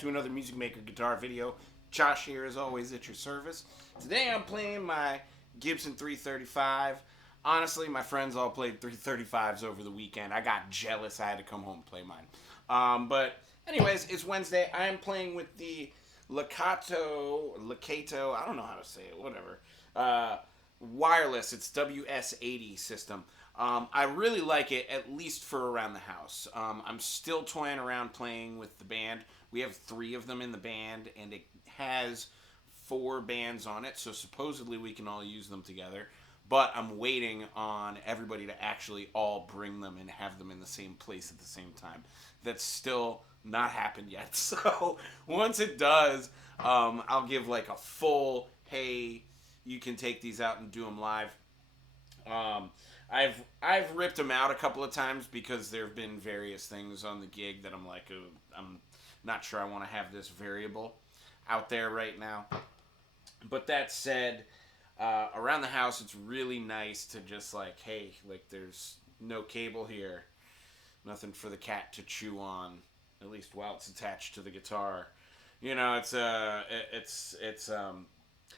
to another Music Maker guitar video. Josh here as always at your service. Today I'm playing my Gibson 335. Honestly, my friends all played 335s over the weekend. I got jealous. I had to come home and play mine. But anyways, it's Wednesday. I am playing with the Lekato, I don't know how to say it, whatever. Wireless, it's WS80 system. I really like it, at least for around the house. I'm still toying around playing with the band. We have 3 of them in the band, and it has 4 bands on it, so supposedly we can all use them together. But I'm waiting on everybody to actually all bring them and have them in the same place at the same time. That's still not happened yet. So once it does, I'll give like a full, hey, you can take these out and do them live. I've ripped them out a couple of times because there have been various things on the gig that I'm like, I'm not sure I want to have this variable out there right now. But that said, around the house, it's really nice to just like, hey, like there's no cable here, nothing for the cat to chew on, at least while it's attached to the guitar. You know, it's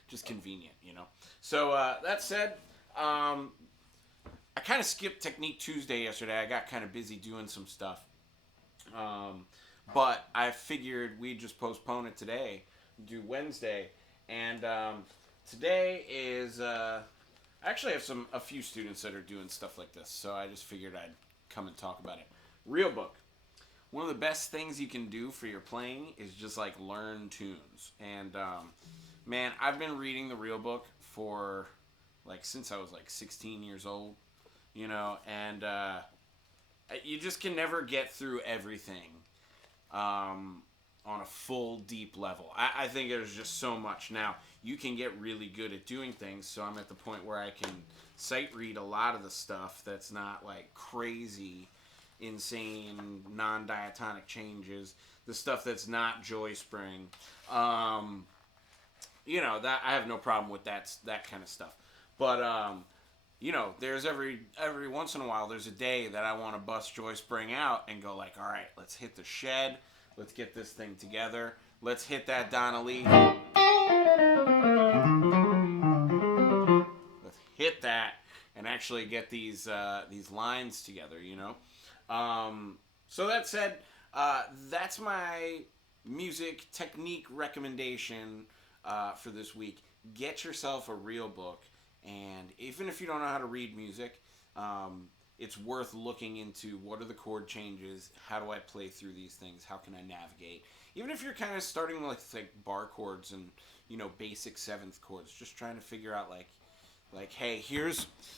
just convenient, you know. So that said, I kind of skipped Technique Tuesday yesterday. I got kind of busy doing some stuff. But I figured we'd just postpone it today, do Wednesday. And today is, I actually have a few students that are doing stuff like this. So I just figured I'd come and talk about it. Real book. One of the best things you can do for your playing is just like learn tunes. And man, I've been reading the real book for like since I was like 16 years old. You know, and you just can never get through everything on a full, deep level. I think there's just so much. Now, you can get really good at doing things, so I'm at the point where I can sight read a lot of the stuff that's not like crazy, insane, non-diatonic changes, the stuff that's not Joy Spring. You know, that I have no problem with that kind of stuff. But you know, there's every once in a while, there's a day that I want to bust Joy Spring out and go like, all right, let's hit the shed. Let's get this thing together. Let's hit that Donnelly. Let's hit that and actually get these lines together, you know. So that said, that's my music technique recommendation for this week. Get yourself a real book. And even if you don't know how to read music, it's worth looking into what are the chord changes, how do I play through these things, how can I navigate. Even if you're kind of starting with like bar chords and, you know, basic 7th chords, just trying to figure out like hey,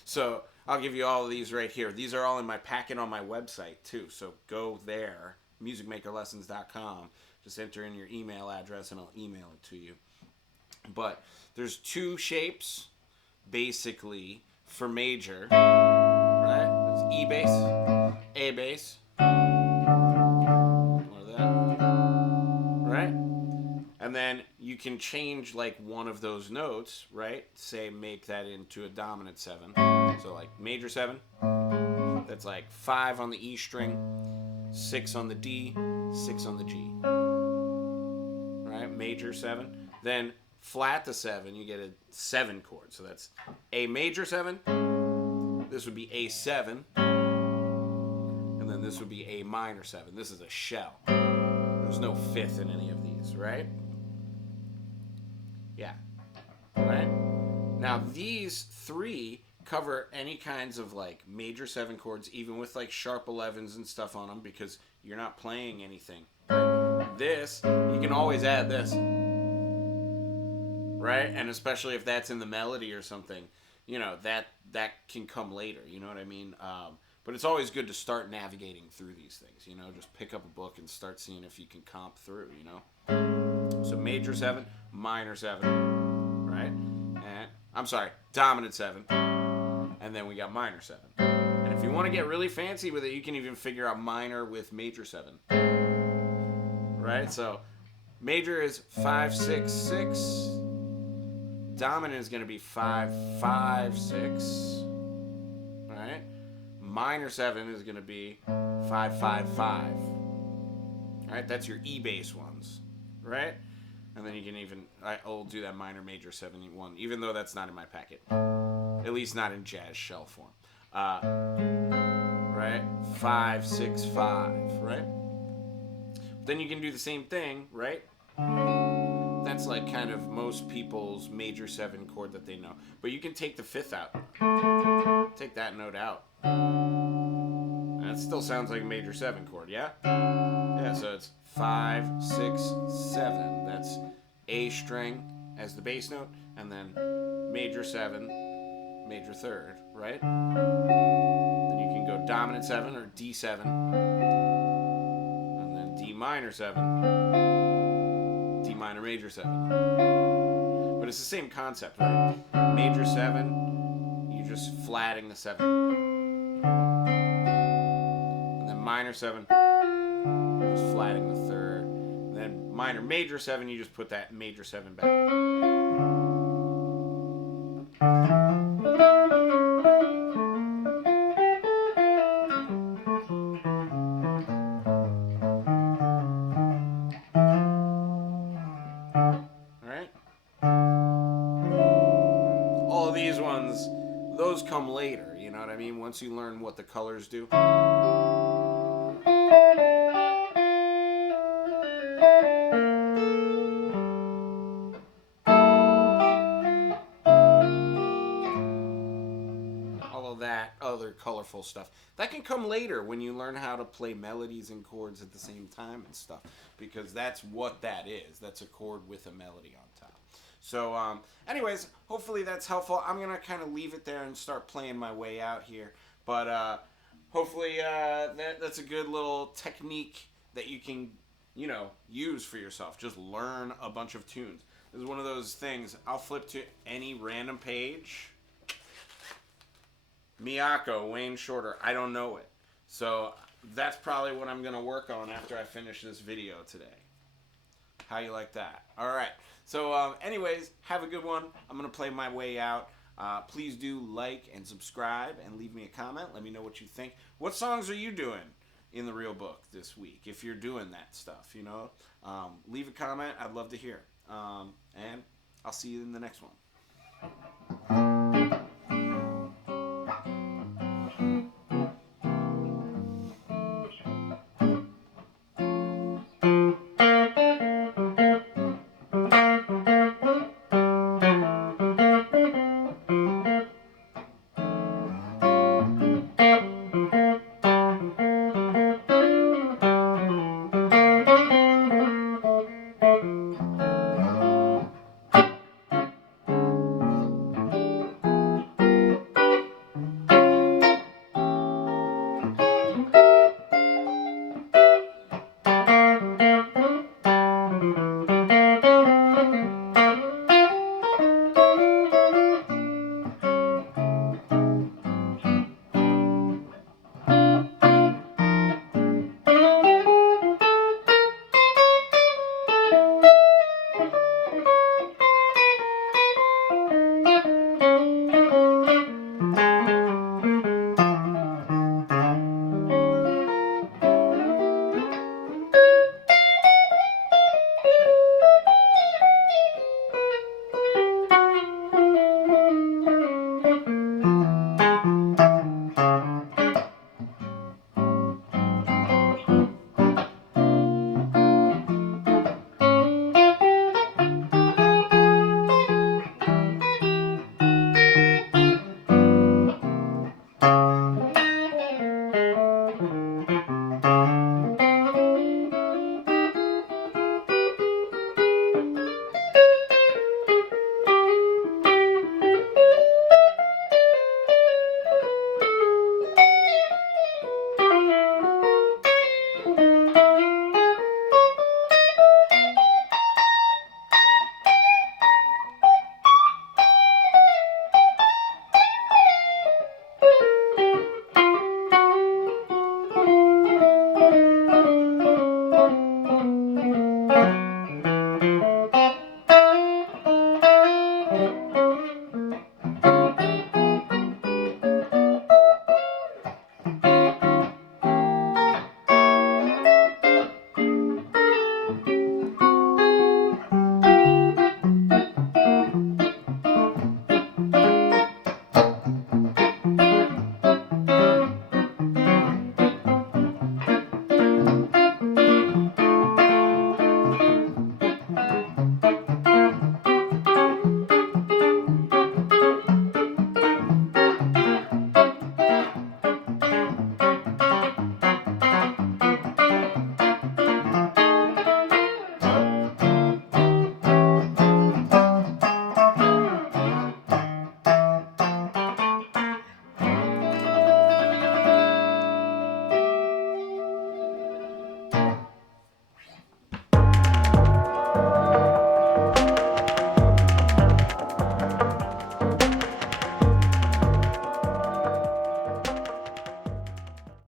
so I'll give you all of these right here. These are all in my packet on my website too, so go there, musicmakerlessons.com. Just enter in your email address and I'll email it to you. But there's 2 shapes basically for major, right? There's E bass, A bass, or that, right? And then you can change like one of those notes, right? Say make that into a dominant 7. So like major 7, that's like 5 on the E string, 6 on the D, 6 on the G, right? Major 7. Then flat to 7, you get a 7 chord. So that's A major 7. This would be A7. And then this would be A minor 7. This is a shell. There's no 5th in any of these, right? Yeah. Right? Now these 3 cover any kinds of like major 7 chords, even with like sharp 11s and stuff on them, because you're not playing anything. Right? This, you can always add this. Right? And especially if that's in the melody or something, you know, that can come later, you know what I mean? But it's always good to start navigating through these things, you know, just pick up a book and start seeing if you can comp through, you know? So major 7, minor 7, right? And, I'm sorry, dominant 7, and then we got minor 7. And if you want to get really fancy with it, you can even figure out minor with major 7, right? So major is 5, 6, 6. Dominant is going to be 5, 5, 6, right? Minor 7 is going to be 5, 5, 5. All right, that's your E bass ones. right? And then you can even, I'll do that minor major 7-1, even though that's not in my packet. At least not in jazz shell form. Right? 5, 6, 5, right? Then you can do the same thing, right? That's like kind of most people's major 7 chord that they know. But you can take the 5th out. Take that note out. That still sounds like a major 7 chord, yeah? Yeah, so it's 5, 6, 7. That's A string as the bass note, and then major 7, major 3rd, right? Then you can go dominant 7 or D7, and then D minor 7, D minor major 7. But it's the same concept, right? Major 7, you're just flatting the 7. And then minor 7, just flatting the 3rd. And then minor major 7, you just put that major 7 back. Alright? All of these ones, those come later, you know what I mean? Once you learn what the colors do. All of that other colorful stuff. That can come later when you learn how to play melodies and chords at the same time and stuff. Because that's what that is. That's a chord with a melody on top. So, anyways, hopefully that's helpful. I'm going to kind of leave it there and start playing my way out here. But hopefully that's a good little technique that you can, you know, use for yourself. Just learn a bunch of tunes. This is one of those things. I'll flip to any random page. Miyako, Wayne Shorter. I don't know it. So that's probably what I'm going to work on after I finish this video today. How you like that? All right. So anyways, have a good one. I'm going to play my way out. Please do like and subscribe and leave me a comment. Let me know what you think. What songs are you doing in the real book this week? If you're doing that stuff, you know, leave a comment. I'd love to hear. And I'll see you in the next one.